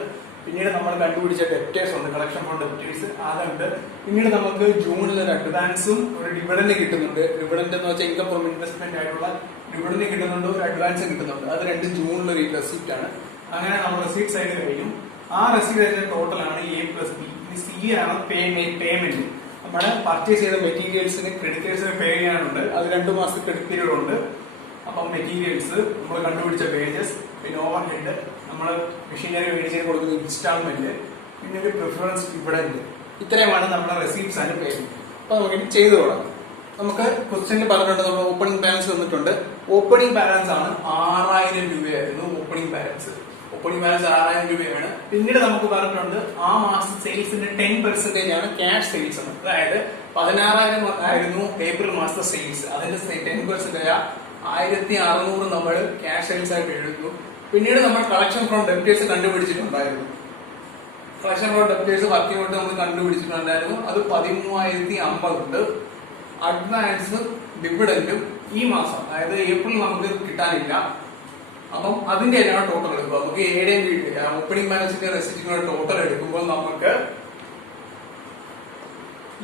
പിന്നീട് നമ്മൾ കണ്ടുപിടിച്ച ഡെപ്റ്റേഴ്സ് ഉണ്ട്, കളക്ഷൻ ഫോർ ഡെപ്റ്റേഴ്സ് അതുണ്ട്. പിന്നീട് നമുക്ക് ജൂണിൽ ഒരു അഡ്വാൻസും ഒരു ഡിവിഡന്റ് കിട്ടുന്നുണ്ട്. ഡിവിഡന്റ് എന്ന് വെച്ചാൽ ഇൻകം ഫ്രം ഇൻവെസ്റ്റ്മെന്റ് ആയിട്ടുള്ള ഡിവിഡന്റ് കിട്ടുന്നുണ്ട്, ഒരു അഡ്വാൻസ് കിട്ടുന്നുണ്ട്. അത് 2 ജൂണിലൊരു റെസീപ്റ്റ് ആണ്. അങ്ങനെ നമ്മൾ റെസീപ്റ്റ് സൈഡ് കഴിയും. ആ റെസീപ്റ്റ് ടോട്ടലാണ് A+B. സി ആണ് പേയ്മെന്റ്. നമ്മുടെ പർച്ചേസ് ചെയ്ത മെറ്റീരിയൽസിന് ക്രെഡിറ്റേഴ്സിന് പേ ചെയ്യാനുണ്ട്. അത് 2 മാസത്തെ ക്രെഡിറ്റ് പീരീഡ് ഉണ്ട്. അപ്പം മെറ്റീരിയൽസ്, നമ്മൾ കണ്ടുപിടിച്ച വേജസ്, പിന്നെ ഓവർ ഹെഡ്, നമ്മൾ മെഷീനറി മേടിച്ച് കൊടുക്കുന്ന ഇൻസ്റ്റാൾമെന്റ്, പിന്നെ ഒരു പ്രിഫറൻസ് ഡിവിഡന്റ്. ഇത്രയുമാണ് നമ്മുടെ റെസീപ്റ്റ്സ് ആൻഡ് പേയ്മെന്റ്. അപ്പൊ നമുക്ക് ചെയ്തു തുടങ്ങാം. നമുക്ക് ക്വസ്റ്റ്യനിൽ പറഞ്ഞിട്ടുണ്ട്, നമ്മൾ ഓപ്പണിംഗ് ബാലൻസ് വന്നിട്ടുണ്ട്. ഓപ്പണിംഗ് ബാലൻസ് ആണ് 6000 രൂപയായിരുന്നു. ഓപ്പണിംഗ് ബാലൻസ് 6000 രൂപയാണ്. പിന്നീട് നമുക്ക് പറഞ്ഞിട്ടുണ്ട് ആ മാസം സെയിൽസിന്റെ 10% ആണ് ക്യാഷ് സെയിൽസ് ആണ്. അതായത് 16000 ആയിരുന്നു ഏപ്രിൽ മാസത്തെ സെയിൽസ്. അതിന്റെ 10% 1600 നമ്മൾ ക്യാഷ് സെയിൽസ് ആയിട്ട് എടുത്തു. പിന്നീട് നമ്മൾ കളക്ഷൻ ഫ്രോം ഡെപ്റ്റേഴ്സ് കണ്ടുപിടിച്ചിട്ടുണ്ടായിരുന്നു. കളക്ഷൻ ഫ്രോം ഡെപ്റ്റേഴ്സ് വർക്കിംഗ് കൊണ്ട് നമ്മൾ കണ്ടുപിടിച്ചിട്ടുണ്ടായിരുന്നു. അത് 13050 ഉണ്ട്. അഡ്വാൻസ് ഡിവിഡന്റും ഈ മാസം, അതായത് ഏപ്രിൽ നമുക്ക് കിട്ടാനില്ല. അപ്പം അതിന്റെ എല്ലാം ടോട്ടൽ എടുക്കുക. നമുക്ക് ഓപ്പണിംഗ് ബാലൻസിന്റെ റെസിപ്റ്റിന്റെ ടോട്ടൽ എടുക്കുമ്പോൾ നമുക്ക്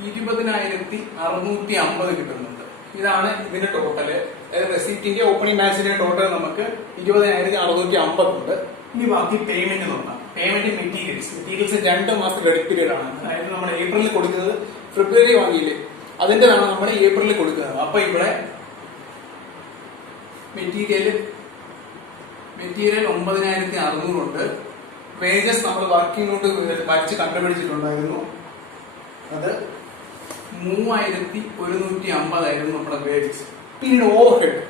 20650 കിട്ടുന്നുണ്ട്. ഇതാണ് ഇതിന്റെ ടോട്ടല്. അതായത് റെസിപ്റ്റിന്റെ ഓപ്പണിംഗ് ബാലൻസിന്റെ ടോട്ടൽ നമുക്ക് 20650 ഉണ്ട്. ഇനി ബാക്കി പേയ്മെന്റ് നോക്കാം. പേയ്മെന്റ് മെറ്റീരിയൽസ് 2 മാസം ക്രെഡിറ്റ് പീരീഡ് ആണ്. അതായത് നമ്മൾ ഏപ്രിലിൽ കൊടുക്കുന്നത് ഫെബ്രുവരി വാങ്ങിയില്ലേ, അതിന്റെതാണ് നമ്മൾ ഏപ്രിലിൽ കൊടുക്കുന്നത്. അപ്പൊ ഇവിടെ മെറ്റീരിയൽ 9600 ഉണ്ട്. വേജസ് നമ്മൾ വർക്കിംഗ് കൊണ്ട് വരച്ച് കണ്ടുപിടിച്ചിട്ടുണ്ടായിരുന്നു. അത് 3150 നമ്മുടെ വേജസ്. പിന്നീട് ഓവർഹെഡ്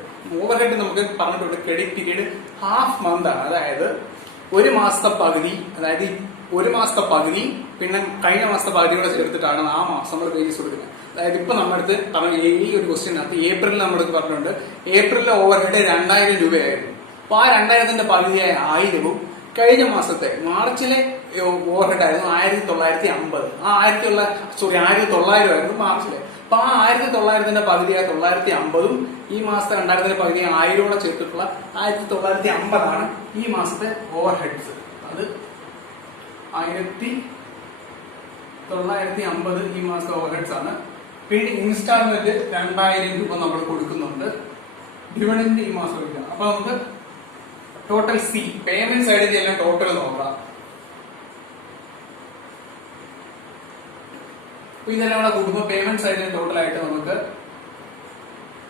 നമുക്ക് പറഞ്ഞിട്ടുണ്ട് ക്രെഡിറ്റ് പീരീഡ് ഹാഫ് മന്ത് ആണ്. അതായത് ഒരു മാസത്തെ പകുതി പിന്നെ കഴിഞ്ഞ മാസത്തെ പകുതി കൂടെ ചേർത്തിട്ടാണ് ആ മാസം നമ്മൾ വേജസ് കൊടുക്കുന്നത്. അതായത് ഇപ്പൊ നമ്മുടെ അടുത്ത് പറഞ്ഞ ഈ ഒരു ക്വസ്റ്റ്യനകത്ത് ഏപ്രിലിൽ നമ്മുടെ അടുത്ത് പറഞ്ഞിട്ടുണ്ട് ഏപ്രിലിലെ ഓവർഹെഡ് 2000 രൂപയായിരുന്നു. അപ്പൊ ആ 2000ന്റെ പകുതിയായ 1000 കഴിഞ്ഞ മാസത്തെ മാർച്ചിലെ ഓവർഹെഡ് ആയിരുന്നു 1950. ആ 1900 ആയിരുന്നു മാർച്ചിലെ. അപ്പൊ ആ 1900ന്റെ പകുതിയായ 950 ഈ മാസത്തെ 2000ന്റെ പകുതി 1000 ചേർത്തിട്ടുള്ള 1950 ആണ് ഈ മാസത്തെ ഓവർഹെഡ്സ്. അത് 1950 ഈ മാസത്തെ ഓവർഹെഡ്സ് ആണ്. പിന്നെ ഇൻസ്റ്റാൾമെന്റ് 2000 രൂപ നമ്മൾ കൊടുക്കുന്നുണ്ട്. ഡിവിഡന്റ് ഈ മാസം കൊടുക്കണം. അപ്പൊ നമുക്ക് ടോട്ടൽ പേയ്മെന്റ് സൈഡിന്റെ എല്ലാം ടോട്ടൽ നോക്കാം. അപ്പൊ ഇതെല്ലാം കൂടെ കൂടുമ്പോൾ പേയ്മെന്റ് സൈഡിന് ടോട്ടൽ ആയിട്ട് നമുക്ക്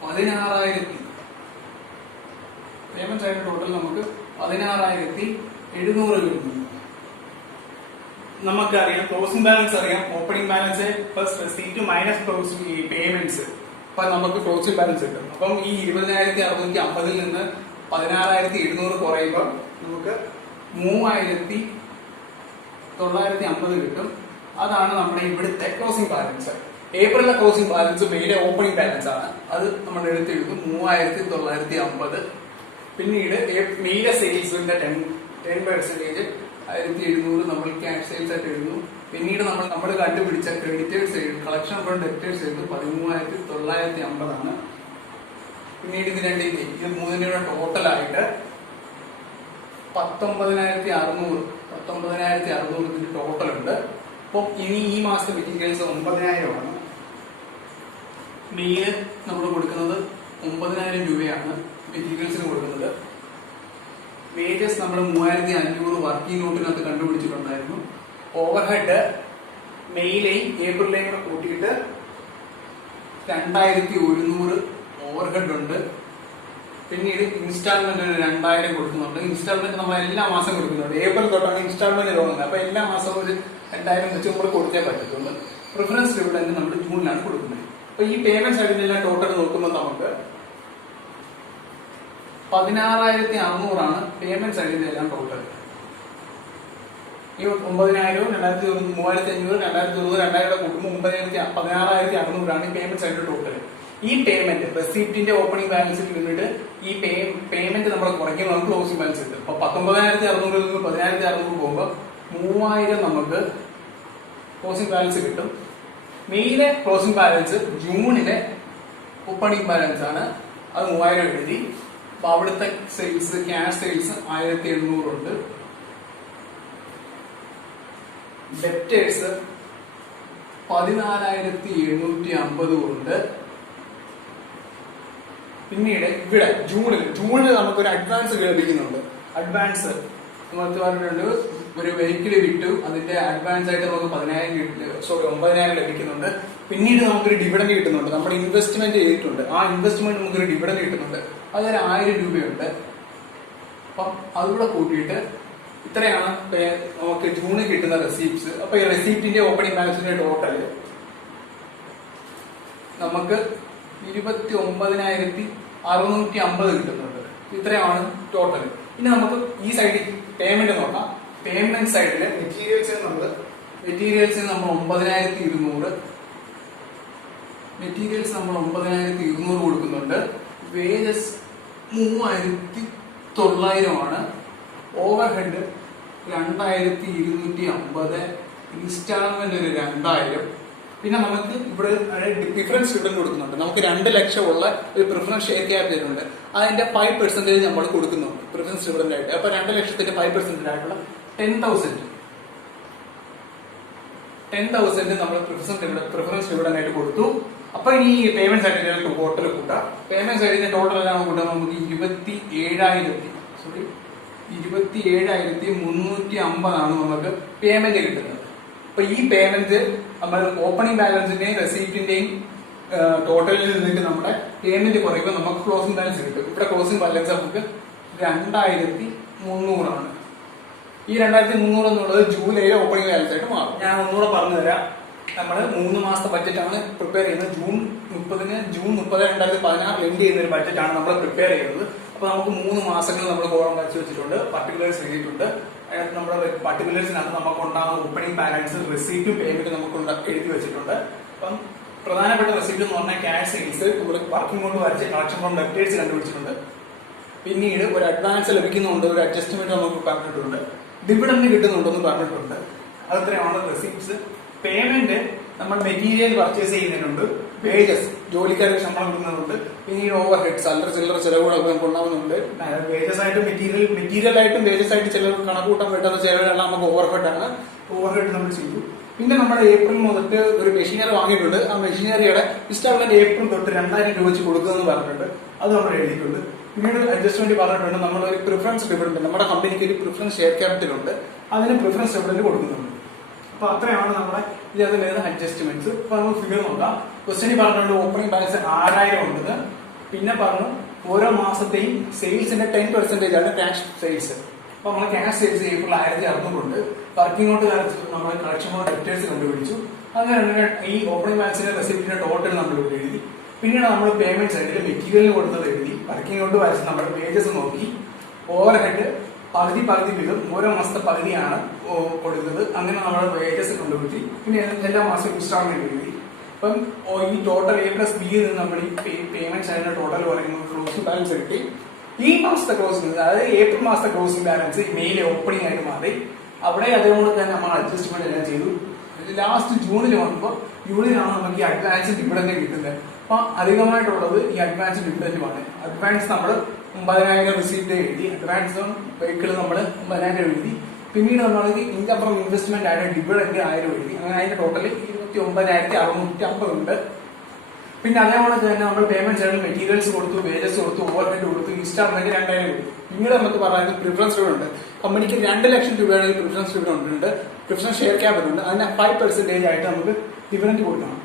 16,000 പേയ്മെന്റ് സൈഡിന് ടോട്ടൽ നമുക്ക് 16,700 കിട്ടുന്നു. നമുക്കറിയാം ക്ലോസിംഗ് ബാലൻസ് അറിയാം, opening balance plus receipt minus closing ഈ പേയ്മെന്റ്സ്. അപ്പൊ നമുക്ക് ക്ലോസിംഗ് ബാലൻസ് കിട്ടും. അപ്പം ഈ 20,650 നിന്ന് 16,700 കുറയുമ്പോൾ നമുക്ക് 3,950 കിട്ടും. അതാണ് നമ്മുടെ ഇവിടുത്തെ ക്ലോസിംഗ് ബാലൻസ്. ഏപ്രിലിലെ ക്ലോസിംഗ് ബാലൻസ് മെയിലെ ഓപ്പണിംഗ് ബാലൻസ് ആണ്. അത് നമ്മൾ എടുത്തെഴുതും 3,950. പിന്നീട് മെയിലെ സെയിൽസിന്റെ 10% 1,700 നമ്മൾ ക്യാഷ് സെയിൽസ് ആയിട്ട് എഴുതുന്നു. പിന്നീട് നമ്മൾ കണ്ടുപിടിച്ച ക്രെഡിറ്റേഴ്സ് കളക്ഷൻ ഫ്രം ഡെപ്റ്റേഴ്സ് എഴുതും 13,950 ആണ്. പിന്നീട് ഇത് മൂന്നിന്റെ ടോട്ടലായിട്ട് 19,600 ഇതിന്റെ ടോട്ടൽ ഉണ്ട്. അപ്പൊ ഇനി ഈ മാസത്തെ മെറ്റീരിയൽസ് 9,000 ആണ്. മെയില് നമ്മൾ കൊടുക്കുന്നത് 9,000 രൂപയാണ് മെറ്റീരിയൽസിന് കൊടുക്കുന്നത്. വേജസ് നമ്മൾ 3,500 വർക്കിംഗ് നോട്ടിനകത്ത് കണ്ടുപിടിച്ചിട്ടുണ്ടായിരുന്നു. ഓവർഹെഡ് മെയിലെയും ഏപ്രിലെയും കൂടെ കൂട്ടിയിട്ട് 2,100 ഓവർഹെഡ് ഉണ്ട്. പിന്നീട് ഇൻസ്റ്റാൾമെന്റ് 2,000 കൊടുക്കുന്നുണ്ട്. ഇൻസ്റ്റാൾമെന്റ് നമ്മൾ എല്ലാ മാസം കൊടുക്കുന്നുണ്ട്. ഏപ്രിൽ തൊട്ടാണ് ഇൻസ്റ്റാൾമെന്റ് തുടങ്ങുന്നത്. അപ്പൊ എല്ലാ മാസവും ഒരു 2,000 വെച്ച് നമ്മൾ കൊടുത്തേ പറ്റത്തുള്ളൂ. പ്രിഫറൻസ് ഡിവിഡന്റ് നമ്മൾ ജൂണിലാണ് കൊടുക്കുന്നത്. അപ്പൊ ഈ പേയ്മെന്റ് സൈഡിനെല്ലാം ടോട്ടൽ നോക്കുമ്പോൾ നമുക്ക് 16,600 ആണ് പേയ്മെന്റ് സൈഡിന്റെ എല്ലാം ടോട്ടൽ. ഈ 9,000 3,500 2,000 കൂട്ടുമ്പോൾ 16,600 ആണ് പേയ്മെന്റ് സൈഡിന്റെ ടോട്ടൽ. ഈ പേയ്മെന്റ് റെസിപ്റ്റിന്റെ ഓപ്പണിംഗ് ബാലൻസിൽ നിന്നിട്ട് ഈ പേയ്മെന്റ് നമ്മൾ കുറയ്ക്കുമ്പോൾ നമുക്ക് ക്ലോസിംഗ് ബാലൻസ് കിട്ടും. അപ്പൊ 19,600 നിന്ന് 10,600 പോകുമ്പോൾ 3,000 നമുക്ക് ക്ലോസിംഗ് ബാലൻസ് കിട്ടും. മെയിലെ ക്ലോസിംഗ് ബാലൻസ് ജൂണിലെ ഓപ്പണിംഗ് ബാലൻസ് ആണ്. അത് 3,000 എഴുതി. അപ്പൊ അവിടുത്തെ സെയിൽസ് ക്യാഷ് സെയിൽസ് 1,700 ഉണ്ട്. ഡെപ്റ്റേഴ്സ് 14,750 ഉണ്ട്. പിന്നീട് ഇവിടെ ജൂണിൽ നമുക്കൊരു അഡ്വാൻസ് ലഭിക്കുന്നുണ്ട്. അഡ്വാൻസ് നമുക്ക് പറഞ്ഞിട്ടുണ്ട് ഒരു വെഹിക്കിള് വിറ്റു, അതിന്റെ അഡ്വാൻസ് ആയിട്ട് നമുക്ക് 9,000 ലഭിക്കുന്നുണ്ട്. പിന്നീട് നമുക്കൊരു ഡിവിഡന്റ് കിട്ടുന്നുണ്ട്. നമ്മൾ ഇൻവെസ്റ്റ്മെന്റ് ചെയ്തിട്ടുണ്ട്, ആ ഇൻവെസ്റ്റ്മെന്റ് നമുക്കൊരു ഡിവിഡന്റ് കിട്ടുന്നുണ്ട്. അതൊരു 1,000 രൂപയുണ്ട്. അപ്പം അതുകൂടെ കൂട്ടിയിട്ട് ഇത്രയാണ് നമുക്ക് ജൂണിൽ കിട്ടുന്ന റെസീപ്റ്റ്സ്. അപ്പൊ ഈ റെസീപ്റ്റിന്റെ ഓപ്പണിംഗ് ബാലൻസിന്റെ ടോട്ടല് നമുക്ക് 29,650 കിട്ടുന്നുണ്ട്. ഇത്രയാണ് ടോട്ടൽ. ഇനി നമുക്ക് ഈ സൈഡിൽ പേയ്മെന്റ് നോക്കാം. പേയ്മെന്റ് സൈഡില് മെറ്റീരിയൽസിന് നമ്മൾ 9,200 മെറ്റീരിയൽസ് നമ്മൾ 9,200 കൊടുക്കുന്നുണ്ട്. വേജസ് 3,900 ആണ്. ഓവർഹെഡ് 2,250. ഇൻസ്റ്റാൾമെന്റ് ഒരു 2,000. പിന്നെ നമുക്ക് ഇവിടെ പ്രിഫറൻസ് ഡിവിഡന്റ് കൊടുക്കുന്നുണ്ട്. നമുക്ക് 2 ലക്ഷം ഉള്ള ഒരു പ്രിഫറൻസ് ഷെയർ ക്യാപിറ്റൽ ഉണ്ട്. അതിന്റെ 5% നമ്മൾ കൊടുക്കുന്നുണ്ട് പ്രിഫറൻസ് ഡിവിഡന്റ് ആയിട്ട്. അപ്പൊ 2 ലക്ഷത്തിന്റെ 5% ആയിട്ടുള്ള 10,000 നമ്മൾ പ്രിഫറൻസ് ഡിവിഡന്റ് ആയിട്ട് കൊടുത്തു. അപ്പൊ ഈ പേയ്മെന്റ് സൈഡിന്റെ ടോട്ടൽ കൂട്ടാം. പേയ്മെന്റ് സൈഡിന്റെ ടോട്ടൽ എല്ലാം കൂട്ടാൻ നമുക്ക് 27,350 ആണ് നമുക്ക് പേയ്മെന്റ് കിട്ടുന്നത്. അപ്പൊ ഈ പേയ്മെന്റ് നമ്മൾ ഓപ്പണിംഗ് ബാലൻസിന്റെയും റെസീപ്റ്റിന്റെയും ടോട്ടലിൽ നിന്നിട്ട് നമ്മുടെ പേയ്മെന്റ് കുറയുമ്പോൾ നമുക്ക് ക്ലോസിംഗ് ബാലൻസ് കിട്ടും. ഇവിടെ ക്ലോസിംഗ് ബാലൻസ് നമുക്ക് 2,300 ആണ്. ഈ 2,300 എന്നുള്ളത് ജൂലൈയിലെ ഓപ്പണിംഗ് ബാലൻസ് ആയിട്ട് മാറും. ഞാൻ ഒന്നുകൂടെ പറഞ്ഞു തരാം. നമ്മൾ 3 മാസത്തെ ബഡ്ജറ്റാണ് പ്രിപ്പയർ ചെയ്യുന്നത്. ജൂൺ 30/2016 എൻഡ് ചെയ്യുന്ന ഒരു ബഡ്ജറ്റാണ് നമ്മൾ പ്രിപ്പയർ ചെയ്യുന്നത്. അപ്പൊ നമുക്ക് 3 മാസങ്ങൾ നമ്മൾ കോളം വരച്ച് വെച്ചിട്ടുണ്ട്, പർട്ടിക്കുലേഴ്സ് എഴുതിയിട്ടുണ്ട്. നമ്മുടെ പർട്ടിക്കുലേഴ്സിനകത്ത് നമുക്ക് ഉണ്ടാകുന്ന ഓപ്പണിംഗ് ബാലൻസ്, റെസീപ്റ്റും പേയ്മെന്റും നമുക്ക് എഴുതി വെച്ചിട്ടുണ്ട്. അപ്പം പ്രധാനപ്പെട്ട റെസീപ്റ്റ് എന്ന് പറഞ്ഞാൽ ക്യാഷ് സെയിൽസ് നമ്മൾ വർക്കിംഗ് കൊണ്ട് വരച്ച് കളക്ഷൻ ഫ്രോം ഡെപ്റ്റേഴ്സ് കണ്ടുപിടിച്ചിട്ടുണ്ട്. പിന്നീട് ഒരു അഡ്വാൻസ് ലഭിക്കുന്നുണ്ട്, ഒരു അഡ്ജസ്റ്റ്മെന്റ് നമുക്ക് പറഞ്ഞിട്ടുണ്ട്, ഡിവിഡന്റ് കിട്ടുന്നുണ്ടെന്ന് പറഞ്ഞിട്ടുണ്ട്. അത്രയാണ് റെസിപ്റ്റ്സ്. പേയ്മെന്റ് നമ്മൾ മെറ്റീരിയൽ പർച്ചേസ് ചെയ്യുന്നതിനുണ്ട്, വേജസ് ജോലിക്കാർക്ക് ശമ്പളം കിട്ടുന്നുണ്ട്, പിന്നീട് ഓവർ ഹെഡ്സ് അല്ലറ ചില്ലറ ചിലവുകളൊക്കെ നമുക്ക് ഉണ്ടാവുന്നുണ്ട്. വേജസ് ആയിട്ട് മെറ്റീരിയൽ ആയിട്ടും വേജസ് ആയിട്ട് ചില കണക്കൂട്ടാൻ പറ്റുന്ന ചിലവുകളെല്ലാം നമുക്ക് ഓവർ ഹെഡ് ആണ്. ഓവർ ഹെഡ് നമ്മൾ ചെയ്തു. പിന്നെ നമ്മുടെ ഏപ്രിൽ മുതൽ ഒരു മെഷീനറി വാങ്ങിയിട്ടുണ്ട്. ആ മെഷീനറിയുടെ ഇൻസ്റ്റാൾമെന്റ് ഏപ്രിൽ തൊട്ട് 2000 രൂപ വെച്ച് കൊടുക്കുമെന്ന് പറഞ്ഞിട്ടുണ്ട്. അത് നമ്മൾ എഴുതിയിട്ടുണ്ട്. പിന്നീട് അഡ്ജസ്റ്റ്മെന്റ് പറഞ്ഞിട്ടുണ്ട്. നമ്മളൊരു പ്രിഫറൻസ് ഡിവിഡന്റ്, നമ്മുടെ കമ്പനിക്ക് ഒരു പ്രിഫറൻസ് ഷെയർ ക്യാപിറ്റൽ ഉണ്ട്, അതിന് പ്രിഫറൻസ് ഡിവിഡന്റ് കൊടുക്കുന്നുണ്ട്. അപ്പൊ അത്രയാണ് നമ്മുടെ ഇതിനകത്ത് വരുന്ന അഡ്ജസ്റ്റ്മെന്റ്സ്. ഇപ്പൊ നമുക്ക് ഫിഗർ നോക്കാം. ക്വസ്റ്റ്യൻ പറഞ്ഞിട്ടുണ്ട് ഓപ്പണിംഗ് ബാലൻസ് 6000 ഉണ്ടെന്ന്. പിന്നെ പറഞ്ഞു ഓരോ മാസത്തെയും സെയിൽസിന്റെ 10% ആണ് ക്യാഷ് സെയിൽസ്. അപ്പൊ നമ്മൾ ക്യാഷ് സെയിൽസ് ഏപ്രിൽ 1600 ഉണ്ട്. വർക്കിംഗ് ഔട്ട് നമ്മൾ കളക്ഷൻ ഓഫ് ഡെപ്റ്റേഴ്സ് കണ്ടുപിടിച്ചു. അങ്ങനെ ഈ ഓപ്പണിംഗ് ബാലൻസിന്റെ റെസിപ്റ്റിന്റെ ടോട്ടൽ നമ്മൾ എഴുതി. പിന്നീട് നമ്മൾ പേയ്മെന്റ് സൈഡിൽ മെറ്റീരിയലിന് കൊടുത്തത് എഴുതി. വർക്കിംഗ് ഔട്ട് വരച്ച് നമ്മൾ വേജസ് നോക്കി. ഓവർ ഹെഡ് പകുതി വീതം ഓരോ മാസത്തെ പകുതിയാണ് കൊടുത്തത്. അങ്ങനെ നമ്മൾ വേജസ് കണ്ടുപിടിച്ചു. പിന്നെ എല്ലാ മാസവും ഇൻസ്റ്റാൾമെന്റ് എഴുതി. അപ്പം ഈ ടോട്ടൽ A+B നിന്ന് നമ്മൾ ഈ പേയ്മെന്റ് സൈഡിന്റെ ടോട്ടൽ പറയുന്നത് ക്ലോസിംഗ് ബാലൻസ് കിട്ടി. ഈ മാസത്തെ ക്ലോസിംഗ്, അതായത് ഏപ്രിൽ മാസത്തെ ക്ലോസിംഗ് ബാലൻസ് മെയിലെ ഓപ്പണിംഗ് ആയിട്ട് മാറി. അവിടെ അതേപോലെ തന്നെ നമ്മൾ അഡ്ജസ്റ്റ്മെന്റ് എല്ലാം ചെയ്തു. ലാസ്റ്റ് ജൂണിൽ വന്നപ്പോൾ ജൂണിലാണ് നമുക്ക് ഈ അഡ്വാൻസ് ഡിവിഡന്റ് കിട്ടുന്നത്. അപ്പൊ അധികമായിട്ടുള്ളത് ഈ അഡ്വാൻസ് ഡിവിഡന്റുമാണ്. അഡ്വാൻസ് നമ്മൾ 9000 റിസീപ്റ്റ് എഴുതി. അഡ്വാൻസ് വെഹിക്കിൾ നമ്മൾ 9000 എഴുതി. പിന്നീട് നമ്മൾ ഇൻകം ഫ്രം ഇൻവെസ്റ്റ്മെന്റ് ആയിട്ട് ഡിവിഡന്റ് 1000 എഴുതി. അങ്ങനെ അതിന്റെ ടോട്ടൽ 29,650 ഉണ്ട്. പിന്നെ അതേപോലെ തന്നെ നമ്മൾ പേയ്മെന്റ് സൈഡിൽ മെറ്റീരിയൽസ് കൊടുത്തു, വേജസ് കൊടുത്തു, ഓവർ ഹെഡ് കൊടുത്തു, ഇൻസ്റ്റാൾമെന്റ് 2000 കൊടുത്തു. പിന്നീട് നമുക്ക് പറയുന്നത് പ്രിഫറൻസ് ഡിവിഡന്റ് ഉണ്ട്. കമ്പനിക്ക് 2 ലക്ഷം രൂപയാണ് പ്രിഫറൻസ് ഡിവിഡന്റ് ഉണ്ട്, പ്രിഫറൻസ് ഷെയർ ക്യാപിറ്റൽ ഉണ്ട്. അതിന് 5% ആയിട്ട് നമുക്ക് ഡിവിഡന്റ് കൊടുക്കണം.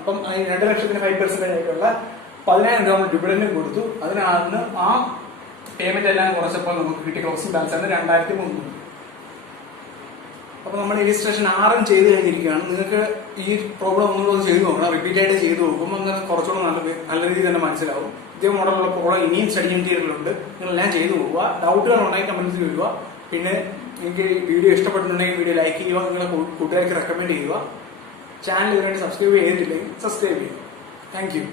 അപ്പം അതിന് 2 ലക്ഷത്തിന് 5% ആയിട്ടുള്ള 10000 രൂപ നമ്മൾ ഡിവിഡന്റ് കൊടുത്തു. അതിനാണ് ആ പേയ്മെന്റ് എല്ലാം കുറച്ചപ്പോൾ നമുക്ക് കിട്ടിയ ക്ലോസിംഗ് ബാലൻസ് ആണ് 2300. അപ്പൊ നമ്മൾ രജിസ്ട്രേഷൻ 6 ചെയ്ത് കഴിഞ്ഞിരിക്കുകയാണ്. നിങ്ങൾക്ക് ഈ പ്രോബ്ലം ഒന്നുകൂടെ ചെയ്തു നോക്കണം, റിപ്പീറ്റ് ആയിട്ട് ചെയ്തു നോക്കുമ്പോൾ അങ്ങനെ കുറച്ചുകൂടെ നല്ല രീതിയിൽ തന്നെ മനസ്സിലാവും. ഇതേ മോഡലുള്ള പ്രോബ്ലം ഇനിയും സ്റ്റഡി മെറ്റീരിയലുണ്ട്, നിങ്ങളെല്ലാം ചെയ്തു പോകുക. ഡൗട്ടുകൾ ഉണ്ടെങ്കിൽ കമന്റ്സ് വരിക. പിന്നെ നിങ്ങൾക്ക് വീഡിയോ ഇഷ്ടപ്പെട്ടിട്ടുണ്ടെങ്കിൽ വീഡിയോ ലൈക്ക് ചെയ്യുക, നിങ്ങളുടെ കൂട്ടുകാർക്ക് റെക്കമെൻഡ് ചെയ്യുക. ചാനൽ ഇതിനായിട്ട് സബ്സ്ക്രൈബ് ചെയ്തിട്ടില്ലെങ്കിൽ സബ്സ്ക്രൈബ് ചെയ്യുക. Thank you.